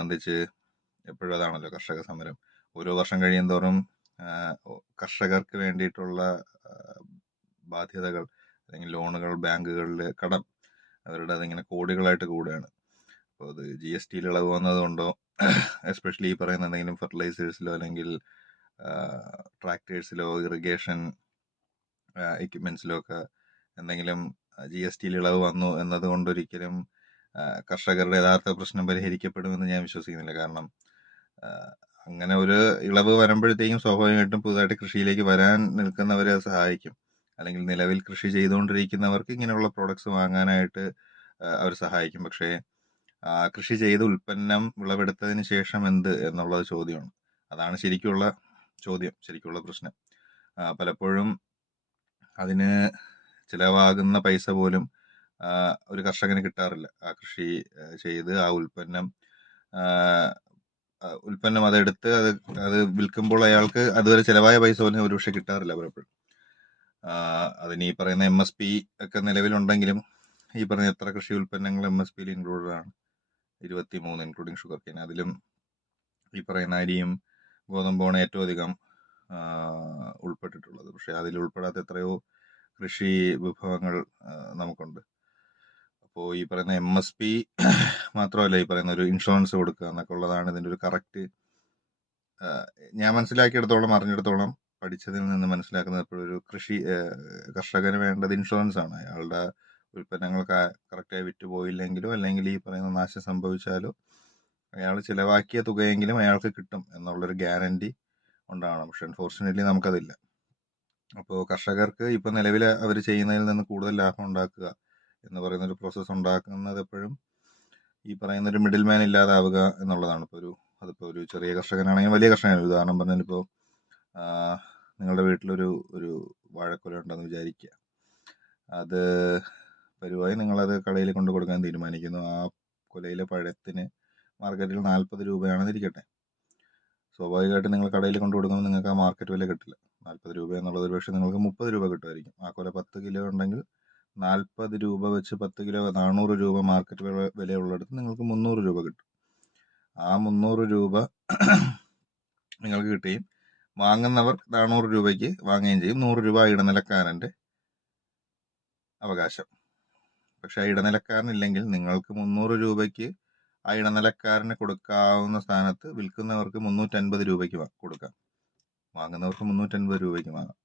സംബന്ധിച്ച് എപ്പോഴും അതാണല്ലോ കർഷക സമരം. ഓരോ വർഷം കഴിയുന്തോറും കർഷകർക്ക് വേണ്ടിയിട്ടുള്ള ബാധ്യതകൾ അല്ലെങ്കിൽ ലോണുകൾ, ബാങ്കുകളിൽ കടം, അവരുടെ അതിങ്ങനെ കോടികളായിട്ട് കൂടുകയാണ്. അപ്പോൾ അത് GST ഇളവ് വന്നതുകൊണ്ടോ, എസ്പെഷ്യലി ഈ പറയുന്ന എന്തെങ്കിലും ഫെർട്ടിലൈസേഴ്സിലോ അല്ലെങ്കിൽ ട്രാക്ടേഴ്സിലോ ഇറിഗേഷൻ എക്യുപ്മെന്റ്സിലോ ഒക്കെ എന്തെങ്കിലും GST ഇളവ് വന്നു എന്നതുകൊണ്ടൊരിക്കലും കർഷകരുടെ യഥാർത്ഥ പ്രശ്നം പരിഹരിക്കപ്പെടുമെന്ന് ഞാൻ വിശ്വസിക്കുന്നില്ല. കാരണം അങ്ങനെ ഒരു ഇളവ് വരുമ്പോഴത്തേക്കും സ്വാഭാവികമായിട്ടും പുതുതായിട്ട് കൃഷിയിലേക്ക് വരാൻ നിൽക്കുന്നവരെ അത് സഹായിക്കും. അല്ലെങ്കിൽ നിലവിൽ കൃഷി ചെയ്തുകൊണ്ടിരിക്കുന്നവർക്ക് ഇങ്ങനെയുള്ള പ്രോഡക്ട്സ് വാങ്ങാനായിട്ട് അവർ സഹായിക്കും. പക്ഷേ കൃഷി ചെയ്ത് ഉൽപ്പന്നം വിളവെടുത്തതിന് ശേഷം എന്ത് എന്നുള്ളത് ചോദ്യമാണ്. അതാണ് ശരിക്കുള്ള ചോദ്യം, ശരിക്കുള്ള പ്രശ്നം. പലപ്പോഴും അതിന് ചിലവാകുന്ന പൈസ പോലും ഒരു കർഷകന് കിട്ടാറില്ല. ആ കൃഷി ചെയ്ത് ആ ഉൽപ്പന്നം അതെടുത്ത് അത് വിൽക്കുമ്പോൾ അയാൾക്ക് അതുവരെ ചിലവായ പൈസ പോലും ഒരുപക്ഷെ കിട്ടാറില്ല പലപ്പോഴും. അതിന് ഈ പറയുന്ന MSP ഒക്കെ നിലവിലുണ്ടെങ്കിലും ഈ പറഞ്ഞ എത്ര കൃഷി ഉൽപ്പന്നങ്ങൾ MSPയിൽ ഇൻക്ലൂഡഡ് ആണ്? 23 ഇൻക്ലൂഡിങ് ഷുഗർ കെയിൻ. അതിലും ഈ പറയുന്ന അരിയും ഗോതമ്പുമാണ് ഏറ്റവും അധികം ഉൾപ്പെട്ടിട്ടുള്ളത്. പക്ഷെ അതിൽ ഉൾപ്പെടാത്ത എത്രയോ കൃഷി വിഭവങ്ങൾ നമുക്കുണ്ട്. അപ്പോൾ ഈ പറയുന്ന MSP മാത്രമല്ല, ഈ പറയുന്ന ഒരു ഇൻഷുറൻസ് കൊടുക്കുക എന്നൊക്കെ ഉള്ളതാണ് ഇതിൻ്റെ ഒരു കറക്റ്റ്. ഞാൻ മനസ്സിലാക്കിയെടുത്തോളം, അറിഞ്ഞെടുത്തോളം, പഠിച്ചതിൽ നിന്ന് മനസ്സിലാക്കുന്നത് എപ്പോഴും ഒരു കർഷകന് വേണ്ടത് ഇൻഷുറൻസ് ആണ്. അയാളുടെ ഉൽപ്പന്നങ്ങൾ കറക്റ്റായി വിറ്റുപോയില്ലെങ്കിലോ അല്ലെങ്കിൽ ഈ പറയുന്ന നാശം സംഭവിച്ചാലോ അയാൾ ചിലവാക്കിയ തുകയെങ്കിലും അയാൾക്ക് കിട്ടും എന്നുള്ളൊരു ഗ്യാരണ്ടി ഉണ്ടാവണം. പക്ഷെ അൺഫോർച്ചുനേറ്റ്ലി നമുക്കതില്ല. അപ്പോൾ കർഷകർക്ക് ഇപ്പം നിലവിൽ അവർ ചെയ്യുന്നതിൽ നിന്ന് കൂടുതൽ ലാഭം ഉണ്ടാക്കുക എന്ന് പറയുന്നൊരു പ്രോസസ്സ് ഉണ്ടാക്കുന്നത് എപ്പോഴും ഈ പറയുന്നൊരു മിഡിൽ മാൻ ഇല്ലാതാവുക എന്നുള്ളതാണ്. അതിപ്പോൾ ഒരു ചെറിയ കർഷകനാണെങ്കിൽ വലിയ കർഷകനാണ്. ഉദാഹരണം പറഞ്ഞാൽ ഇപ്പോൾ നിങ്ങളുടെ വീട്ടിലൊരു വാഴക്കൊല ഉണ്ടെന്ന് വിചാരിക്കുക. അത് പരുവായി നിങ്ങളത് കടയിൽ കൊണ്ട് കൊടുക്കാൻ തീരുമാനിക്കുന്നു. ആ കൊലയിലെ പഴത്തിന് മാർക്കറ്റിൽ 40 രൂപയാണെന്നിരിക്കട്ടെ. സ്വാഭാവികമായിട്ടും നിങ്ങൾ കടയിൽ കൊണ്ട് കൊടുക്കുമ്പോൾ നിങ്ങൾക്ക് ആ മാർക്കറ്റ് വില കിട്ടില്ല. 40 രൂപ എന്നുള്ളത് ഒരു പക്ഷേ നിങ്ങൾക്ക് 30 രൂപ കിട്ടുമായിരിക്കും. ആ കൊല 10 കിലോ ഉണ്ടെങ്കിൽ 40 രൂപ വെച്ച് 10 കിലോ 400 രൂപ മാർക്കറ്റ് വിലയുള്ളിടത്ത് നിങ്ങൾക്ക് 300 രൂപ കിട്ടും. ആ 300 രൂപ നിങ്ങൾക്ക് കിട്ടുകയും വാങ്ങുന്നവർ 400 രൂപയ്ക്ക് വാങ്ങുകയും ചെയ്യും. 100 രൂപ ഇടനിലക്കാരൻ്റെ അവകാശം. പക്ഷെ ആ ഇടനിലക്കാരനില്ലെങ്കിൽ നിങ്ങൾക്ക് 300 രൂപയ്ക്ക് ആ ഇടനിലക്കാരന് കൊടുക്കാവുന്ന സ്ഥാനത്ത് വിൽക്കുന്നവർക്ക് 350 രൂപയ്ക്ക് കൊടുക്കാം. വാങ്ങുന്നവർക്ക് 350 രൂപയ്ക്ക് വാങ്ങാം.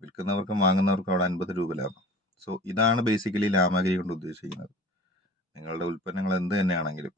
വിൽക്കുന്നവർക്കും വാങ്ങുന്നവർക്കും അവിടെ 50 രൂപ ലാഭം. സോ ഇതാണ് ബേസിക്കലി ലാഭഗിരി കൊണ്ട് ഉദ്ദേശിക്കുന്നത്. നിങ്ങളുടെ ഉൽപ്പന്നങ്ങൾ എന്ത് തന്നെയാണെങ്കിലും